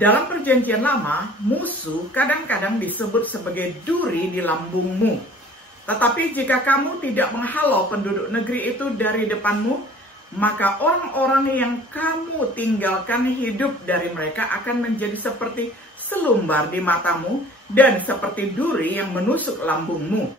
Dalam Perjanjian Lama, musuh kadang-kadang disebut sebagai duri di lambungmu. Tetapi jika kamu tidak menghalau penduduk negeri itu dari depanmu, maka orang-orang yang kamu tinggalkan hidup dari mereka akan menjadi seperti selumbar di matamu dan seperti duri yang menusuk lambungmu.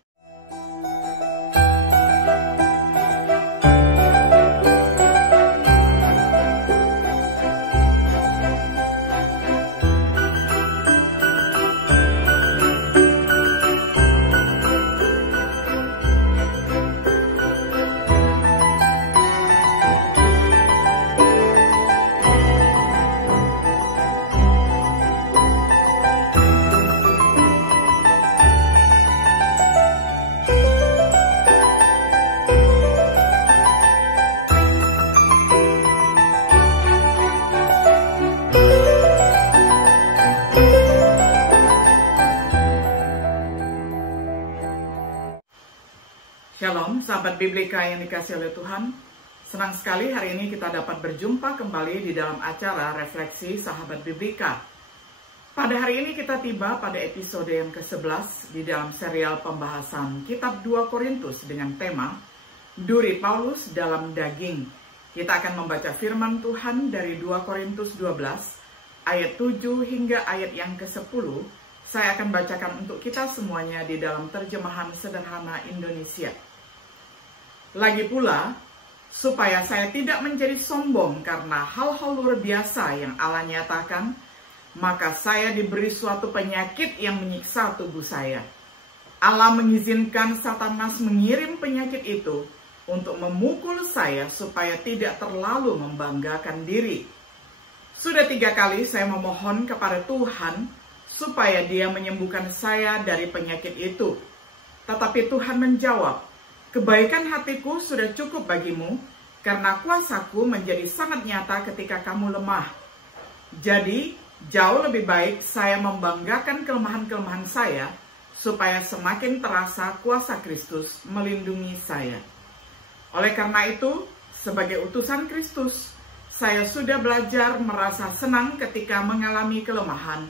Shalom, sahabat Biblika yang dikasih oleh Tuhan. Senang sekali hari ini kita dapat berjumpa kembali di dalam acara Refleksi Sahabat Biblika. Pada hari ini kita tiba pada episode yang ke-11 di dalam serial pembahasan Kitab 2 Korintus dengan tema Duri Paulus dalam Daging. Kita akan membaca firman Tuhan dari 2 Korintus 12 ayat 7 hingga ayat yang ke-10. Saya akan bacakan untuk kita semuanya di dalam terjemahan sederhana Indonesia. Lagi pula, supaya saya tidak menjadi sombong karena hal-hal luar biasa yang Allah nyatakan, maka saya diberi suatu penyakit yang menyiksa tubuh saya. Allah mengizinkan Satanas mengirim penyakit itu untuk memukul saya supaya tidak terlalu membanggakan diri. Sudah 3 kali saya memohon kepada Tuhan supaya Dia menyembuhkan saya dari penyakit itu. Tetapi Tuhan menjawab, "Kebaikan hatiku sudah cukup bagimu, karena kuasaku menjadi sangat nyata ketika kamu lemah. Jadi, jauh lebih baik saya membanggakan kelemahan-kelemahan saya, supaya semakin terasa kuasa Kristus melindungi saya. Oleh karena itu, sebagai utusan Kristus, saya sudah belajar merasa senang ketika mengalami kelemahan,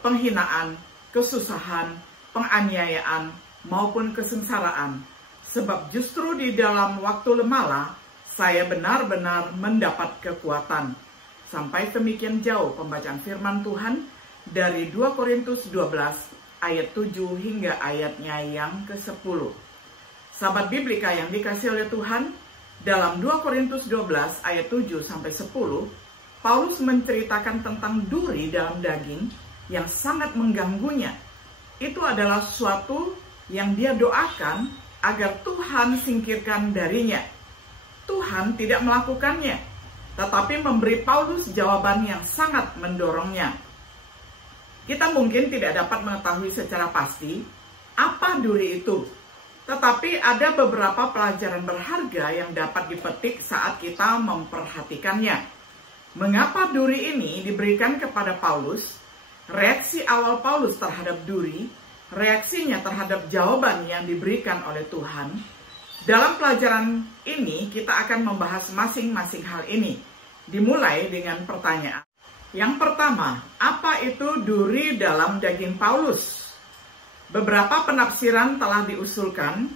penghinaan, kesusahan, penganiayaan, maupun kesengsaraan. Sebab justru di dalam waktu lemahlah, saya benar-benar mendapat kekuatan." Sampai demikian jauh pembacaan firman Tuhan dari 2 Korintus 12 ayat 7 hingga ayatnya yang ke-10. Sahabat Biblika yang dikasih oleh Tuhan, dalam 2 Korintus 12 ayat 7 sampai 10, Paulus menceritakan tentang duri dalam daging yang sangat mengganggunya. Itu adalah suatu yang dia doakan agar Tuhan singkirkan darinya. Tuhan tidak melakukannya, tetapi memberi Paulus jawaban yang sangat mendorongnya. Kita mungkin tidak dapat mengetahui secara pasti apa duri itu, tetapi ada beberapa pelajaran berharga yang dapat dipetik saat kita memperhatikannya. Mengapa duri ini diberikan kepada Paulus? Reaksi awal Paulus terhadap duri, reaksinya terhadap jawaban yang diberikan oleh Tuhan. Dalam pelajaran ini kita akan membahas masing-masing hal ini. Dimulai dengan pertanyaan. Yang pertama, apa itu duri dalam daging Paulus? Beberapa penafsiran telah diusulkan.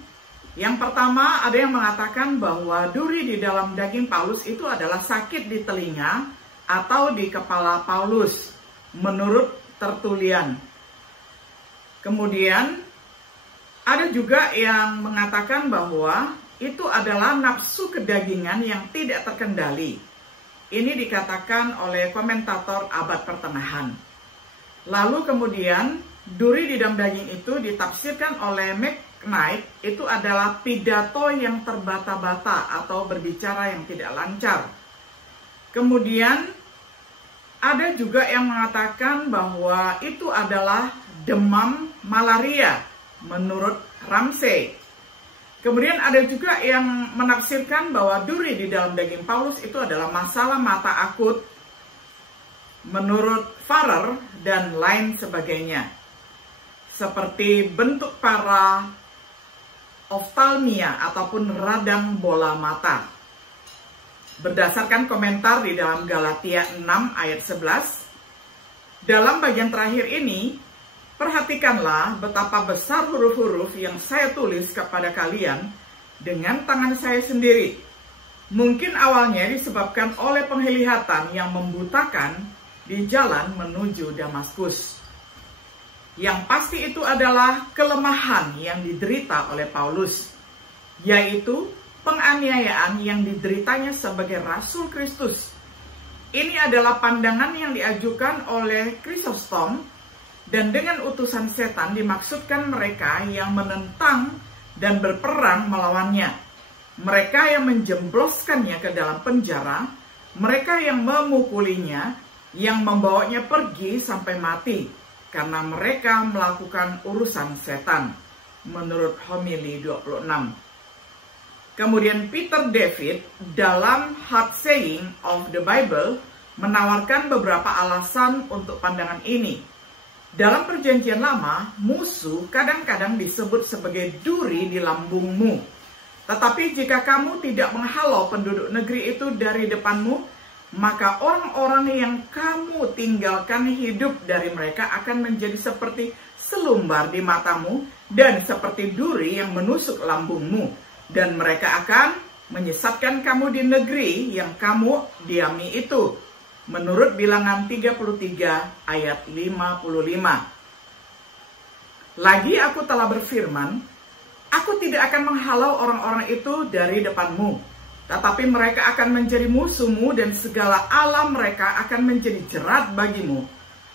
Yang pertama, ada yang mengatakan bahwa duri di dalam daging Paulus itu adalah sakit di telinga atau di kepala Paulus, menurut Tertullian. Kemudian ada juga yang mengatakan bahwa itu adalah nafsu kedagingan yang tidak terkendali. Ini dikatakan oleh komentator abad pertengahan. Lalu kemudian duri di dalam daging itu ditafsirkan oleh McKnight, itu adalah pidato yang terbata-bata atau berbicara yang tidak lancar. Kemudian ada juga yang mengatakan bahwa itu adalah demam malaria, menurut Ramsey. Kemudian ada juga yang menafsirkan bahwa duri di dalam daging Paulus itu adalah masalah mata akut, menurut Farrer dan lain sebagainya. Seperti bentuk para oftalmia ataupun radang bola mata. Berdasarkan komentar di dalam Galatia 6 ayat 11, Dalam bagian terakhir ini, perhatikanlah betapa besar huruf-huruf yang saya tulis kepada kalian dengan tangan saya sendiri. Mungkin awalnya disebabkan oleh penglihatan yang membutakan di jalan menuju Damaskus. Yang pasti itu adalah kelemahan yang diderita oleh Paulus, yaitu penganiayaan yang dideritanya sebagai Rasul Kristus. Ini adalah pandangan yang diajukan oleh Chrysostom, dan dengan utusan setan dimaksudkan mereka yang menentang dan berperang melawannya. Mereka yang menjembloskannya ke dalam penjara, mereka yang memukulinya, yang membawanya pergi sampai mati, karena mereka melakukan urusan setan, menurut homili 26. Kemudian Peter David dalam Hard Saying of the Bible menawarkan beberapa alasan untuk pandangan ini. Dalam Perjanjian Lama, musuh kadang-kadang disebut sebagai duri di lambungmu. Tetapi jika kamu tidak menghalau penduduk negeri itu dari depanmu, maka orang-orang yang kamu tinggalkan hidup dari mereka akan menjadi seperti selumbar di matamu dan seperti duri yang menusuk lambungmu. Dan mereka akan menyesatkan kamu di negeri yang kamu diami itu. Menurut Bilangan 33 ayat 55. Lagi aku telah berfirman, aku tidak akan menghalau orang-orang itu dari depanmu, tetapi mereka akan menjadi musuhmu dan segala alam mereka akan menjadi jerat bagimu.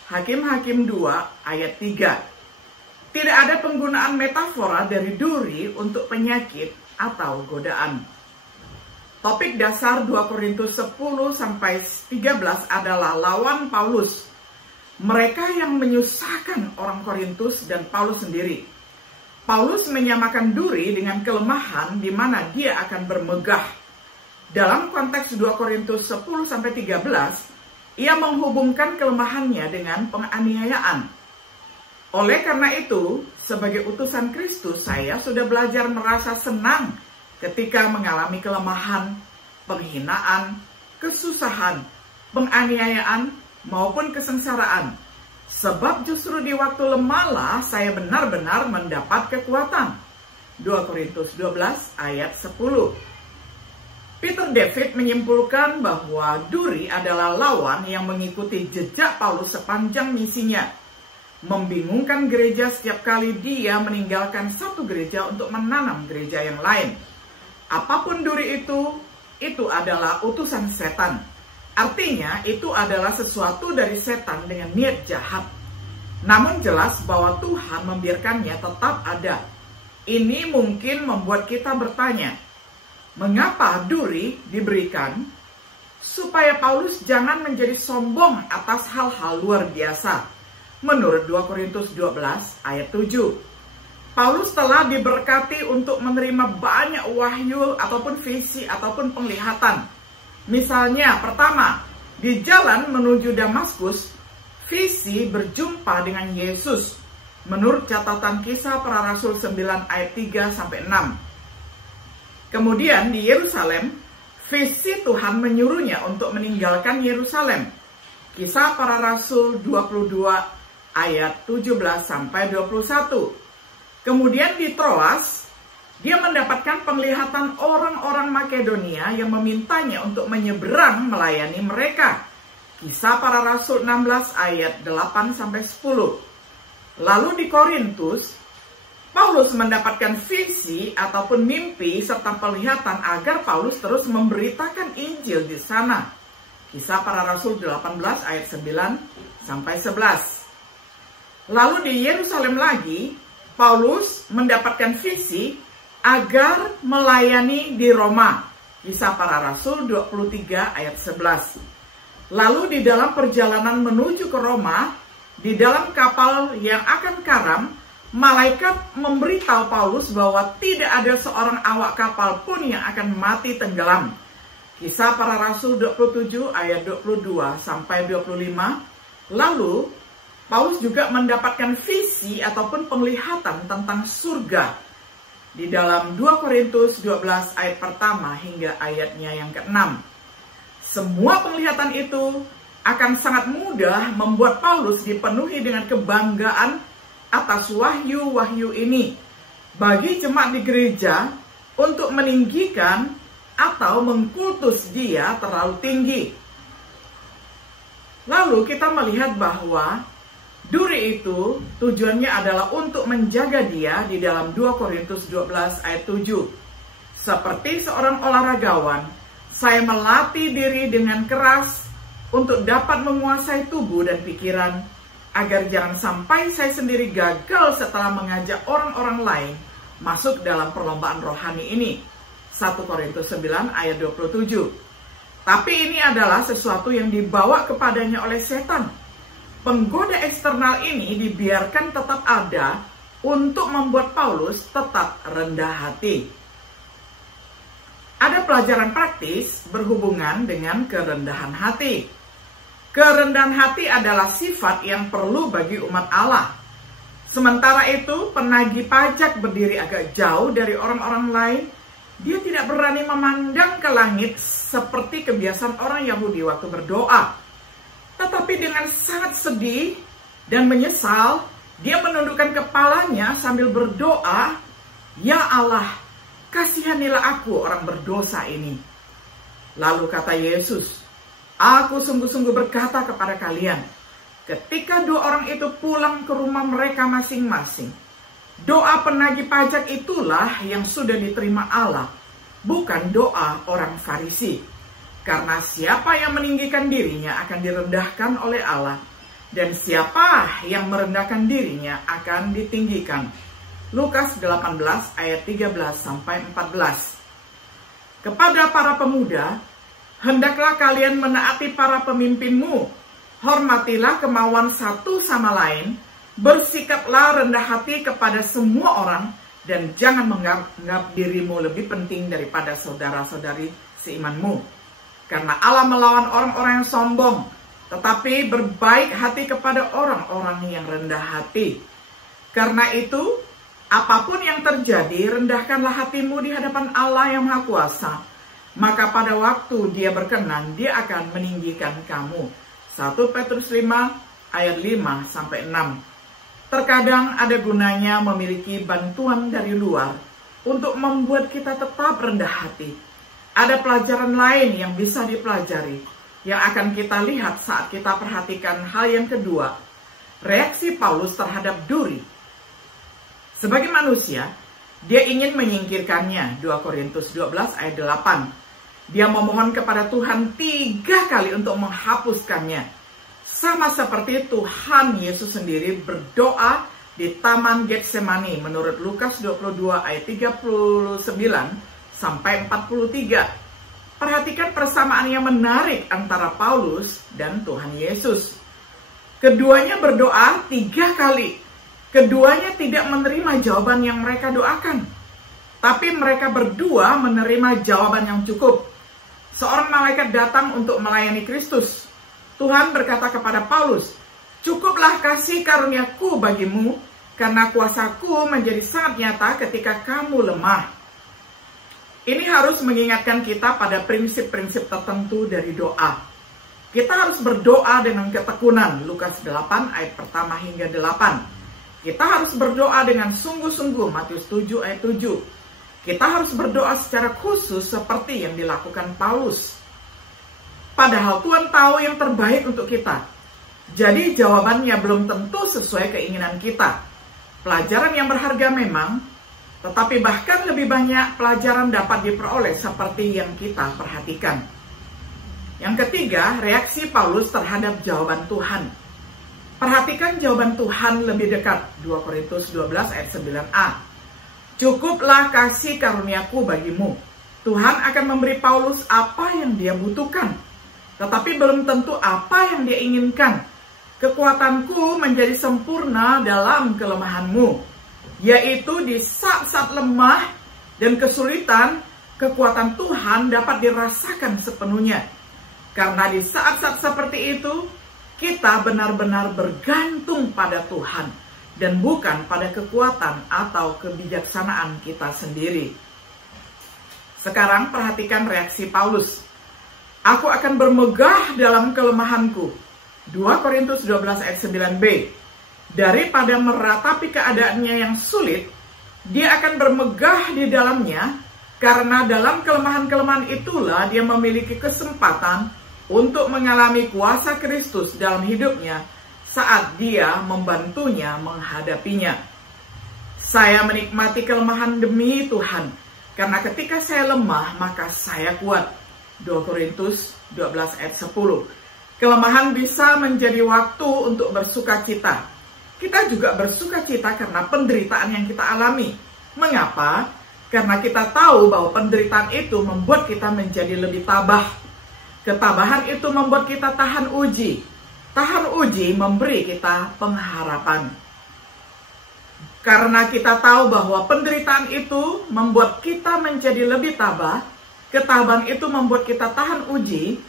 Hakim-Hakim 2 ayat 3. Tidak ada penggunaan metafora dari duri untuk penyakit atau godaan. Topik dasar 2 Korintus 10-13 adalah lawan Paulus. Mereka yang menyusahkan orang Korintus dan Paulus sendiri. Paulus menyamakan duri dengan kelemahan di mana dia akan bermegah. Dalam konteks 2 Korintus 10-13, ia menghubungkan kelemahannya dengan penganiayaan. Oleh karena itu, sebagai utusan Kristus, saya sudah belajar merasa senang ketika mengalami kelemahan, penghinaan, kesusahan, penganiayaan, maupun kesengsaraan. Sebab justru di waktu lemahlah saya benar-benar mendapat kekuatan. 2 Korintus 12 ayat 10. Peter David menyimpulkan bahwa duri adalah lawan yang mengikuti jejak Paulus sepanjang misinya. Membingungkan gereja setiap kali dia meninggalkan satu gereja untuk menanam gereja yang lain. Apapun duri itu adalah utusan setan. Artinya itu adalah sesuatu dari setan dengan niat jahat. Namun jelas bahwa Tuhan membiarkannya tetap ada. Ini mungkin membuat kita bertanya, mengapa duri diberikan? Supaya Paulus jangan menjadi sombong atas hal-hal luar biasa. Menurut 2 Korintus 12 ayat 7. Paulus telah diberkati untuk menerima banyak wahyu ataupun visi ataupun penglihatan. Misalnya, pertama, di jalan menuju Damaskus, visi berjumpa dengan Yesus. Menurut catatan Kisah Para Rasul 9 ayat 3-6. Kemudian di Yerusalem, visi Tuhan menyuruhnya untuk meninggalkan Yerusalem. Kisah Para Rasul 22 ayat 17-21. Kemudian di Troas, dia mendapatkan penglihatan orang-orang Makedonia yang memintanya untuk menyeberang melayani mereka. Kisah Para Rasul 16 ayat 8-10. Lalu di Korintus, Paulus mendapatkan visi ataupun mimpi serta penglihatan agar Paulus terus memberitakan Injil di sana. Kisah Para Rasul 18 ayat 9-11. Lalu di Yerusalem lagi, Paulus mendapatkan visi agar melayani di Roma. Kisah Para Rasul 23 ayat 11. Lalu di dalam perjalanan menuju ke Roma, di dalam kapal yang akan karam, malaikat memberitahu Paulus bahwa tidak ada seorang awak kapal pun yang akan mati tenggelam. Kisah Para Rasul 27 ayat 22-25. Lalu Paulus juga mendapatkan visi ataupun penglihatan tentang surga di dalam 2 Korintus 12 ayat pertama hingga ayatnya yang ke-6. Semua penglihatan itu akan sangat mudah membuat Paulus dipenuhi dengan kebanggaan atas wahyu-wahyu ini bagi jemaat di gereja untuk meninggikan atau mengkultus dia terlalu tinggi. Lalu kita melihat bahwa duri itu tujuannya adalah untuk menjaga dia di dalam 2 Korintus 12 ayat 7. Seperti seorang olahragawan, saya melatih diri dengan keras untuk dapat menguasai tubuh dan pikiran, agar jangan sampai saya sendiri gagal setelah mengajak orang-orang lain masuk dalam perlombaan rohani ini. 1 Korintus 9 ayat 27. Tapi ini adalah sesuatu yang dibawa kepadanya oleh setan. Penggoda eksternal ini dibiarkan tetap ada untuk membuat Paulus tetap rendah hati. Ada pelajaran praktis berhubungan dengan kerendahan hati. Kerendahan hati adalah sifat yang perlu bagi umat Allah. Sementara itu, penagih pajak berdiri agak jauh dari orang-orang lain. Dia tidak berani memandang ke langit seperti kebiasaan orang Yahudi waktu berdoa. Tetapi dengan sangat sedih dan menyesal, dia menundukkan kepalanya sambil berdoa, "Ya Allah, kasihanilah aku orang berdosa ini." Lalu kata Yesus, "Aku sungguh-sungguh berkata kepada kalian, ketika dua orang itu pulang ke rumah mereka masing-masing, doa penagih pajak itulah yang sudah diterima Allah, bukan doa orang Farisi. Karena siapa yang meninggikan dirinya akan direndahkan oleh Allah, dan siapa yang merendahkan dirinya akan ditinggikan." Lukas 18 ayat 13-14. Kepada para pemuda, hendaklah kalian menaati para pemimpinmu, hormatilah kemauan satu sama lain, bersikaplah rendah hati kepada semua orang, dan jangan menganggap dirimu lebih penting daripada saudara-saudari seimanmu. Karena Allah melawan orang-orang yang sombong, tetapi berbaik hati kepada orang-orang yang rendah hati. Karena itu, apapun yang terjadi, rendahkanlah hatimu di hadapan Allah yang Maha Kuasa. Maka pada waktu Dia berkenan, Dia akan meninggikan kamu. 1 Petrus 5 ayat 5-6. Terkadang ada gunanya memiliki bantuan dari luar untuk membuat kita tetap rendah hati. Ada pelajaran lain yang bisa dipelajari, yang akan kita lihat saat kita perhatikan hal yang kedua, reaksi Paulus terhadap duri. Sebagai manusia, dia ingin menyingkirkannya. 2 Korintus 12 ayat 8. Dia memohon kepada Tuhan 3 kali untuk menghapuskannya. Sama seperti Tuhan Yesus sendiri berdoa di Taman Getsemani menurut Lukas 22 ayat 39-43. Perhatikan persamaan yang menarik antara Paulus dan Tuhan Yesus. Keduanya berdoa 3 kali. Keduanya tidak menerima jawaban yang mereka doakan. Tapi mereka berdua menerima jawaban yang cukup. Seorang malaikat datang untuk melayani Kristus. Tuhan berkata kepada Paulus, "Cukuplah kasih karuniaku bagimu, karena kuasaku menjadi sangat nyata ketika kamu lemah." Ini harus mengingatkan kita pada prinsip-prinsip tertentu dari doa. Kita harus berdoa dengan ketekunan, Lukas 8 ayat pertama hingga 8. Kita harus berdoa dengan sungguh-sungguh, Matius 7 ayat 7. Kita harus berdoa secara khusus seperti yang dilakukan Paulus. Padahal Tuhan tahu yang terbaik untuk kita. Jadi jawabannya belum tentu sesuai keinginan kita. Pelajaran yang berharga memang, tetapi bahkan lebih banyak pelajaran dapat diperoleh seperti yang kita perhatikan. Yang ketiga, reaksi Paulus terhadap jawaban Tuhan. Perhatikan jawaban Tuhan lebih dekat. 2 Korintus 12 ayat 9a. "Cukuplah kasih karuniaku bagimu." Tuhan akan memberi Paulus apa yang dia butuhkan. Tetapi belum tentu apa yang dia inginkan. "Kekuatanku menjadi sempurna dalam kelemahanmu." Yaitu di saat-saat lemah dan kesulitan, kekuatan Tuhan dapat dirasakan sepenuhnya. Karena di saat-saat seperti itu, kita benar-benar bergantung pada Tuhan dan bukan pada kekuatan atau kebijaksanaan kita sendiri. Sekarang perhatikan reaksi Paulus. Aku akan bermegah dalam kelemahanku. 2 Korintus 12 ayat 9b. Daripada meratapi keadaannya yang sulit, dia akan bermegah di dalamnya, karena dalam kelemahan-kelemahan itulah dia memiliki kesempatan untuk mengalami kuasa Kristus dalam hidupnya saat dia membantunya menghadapinya. Saya menikmati kelemahan demi Tuhan, karena ketika saya lemah, maka saya kuat. 2 Korintus 12 ayat 10. Kelemahan bisa menjadi waktu untuk bersuka cita. Kita juga bersuka cita karena penderitaan yang kita alami. Mengapa? Karena kita tahu bahwa penderitaan itu membuat kita menjadi lebih tabah. Ketabahan itu membuat kita tahan uji. Tahan uji memberi kita pengharapan. Karena kita tahu bahwa penderitaan itu membuat kita menjadi lebih tabah, ketabahan itu membuat kita tahan uji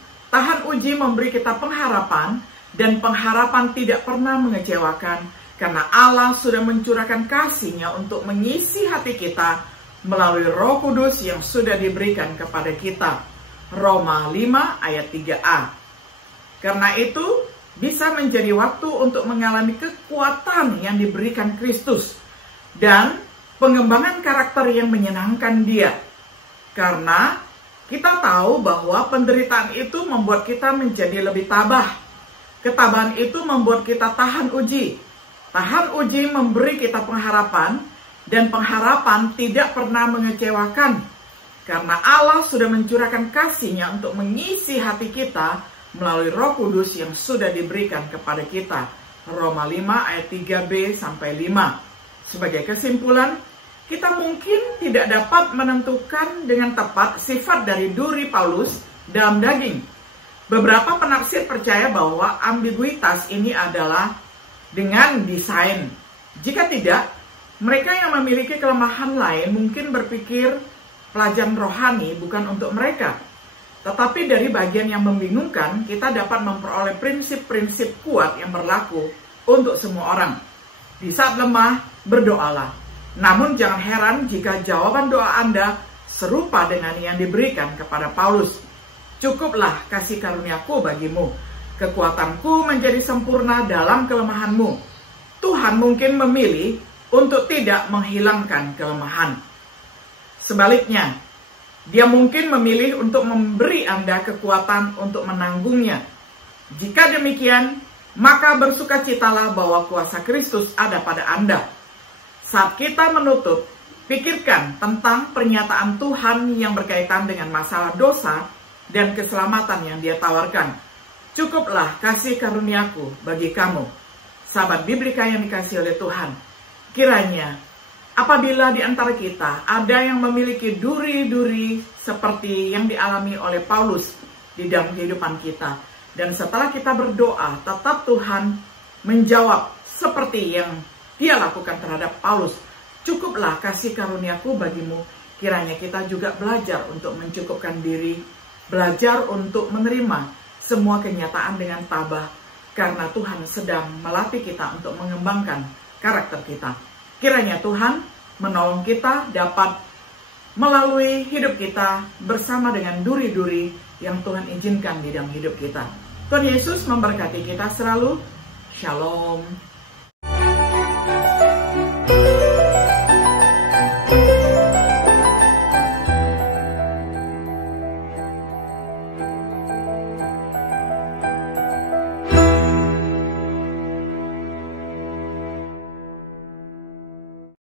memberi kita pengharapan, dan pengharapan tidak pernah mengecewakan, karena Allah sudah mencurahkan kasih-Nya untuk mengisi hati kita melalui Roh Kudus yang sudah diberikan kepada kita. Roma 5 ayat 3a. Karena itu, bisa menjadi waktu untuk mengalami kekuatan yang diberikan Kristus dan pengembangan karakter yang menyenangkan Dia. Karena kita tahu bahwa penderitaan itu membuat kita menjadi lebih tabah. Ketabahan itu membuat kita tahan uji. Tahan uji memberi kita pengharapan, dan pengharapan tidak pernah mengecewakan. Karena Allah sudah mencurahkan kasih-Nya untuk mengisi hati kita melalui Roh Kudus yang sudah diberikan kepada kita. Roma 5 ayat 3b sampai 5. Sebagai kesimpulan, kita mungkin tidak dapat menentukan dengan tepat sifat dari duri Paulus dalam daging. Beberapa penafsir percaya bahwa ambiguitas ini adalah dengan desain. Jika tidak, mereka yang memiliki kelemahan lain mungkin berpikir pelajaran rohani bukan untuk mereka. Tetapi dari bagian yang membingungkan, kita dapat memperoleh prinsip-prinsip kuat yang berlaku untuk semua orang. Di saat lemah, berdoalah. Namun jangan heran jika jawaban doa Anda serupa dengan yang diberikan kepada Paulus. Cukuplah kasih karuniaku bagimu. Kekuatanku menjadi sempurna dalam kelemahanmu. Tuhan mungkin memilih untuk tidak menghilangkan kelemahan. Sebaliknya, Dia mungkin memilih untuk memberi Anda kekuatan untuk menanggungnya. Jika demikian, maka bersukacitalah bahwa kuasa Kristus ada pada Anda. Saat kita menutup, pikirkan tentang pernyataan Tuhan yang berkaitan dengan masalah dosa dan keselamatan yang Dia tawarkan. Cukuplah kasih karuniaku bagi kamu. Sahabat Biblika yang dikasihi oleh Tuhan, kiranya apabila di antara kita ada yang memiliki duri-duri seperti yang dialami oleh Paulus di dalam kehidupan kita, dan setelah kita berdoa, tetap Tuhan menjawab seperti yang Dia lakukan terhadap Paulus, cukuplah kasih karuniaku bagimu. Kiranya kita juga belajar untuk mencukupkan diri, belajar untuk menerima semua kenyataan dengan tabah, karena Tuhan sedang melatih kita untuk mengembangkan karakter kita. Kiranya Tuhan menolong kita dapat melalui hidup kita bersama dengan duri-duri yang Tuhan izinkan di dalam hidup kita. Tuhan Yesus memberkati kita selalu. Shalom.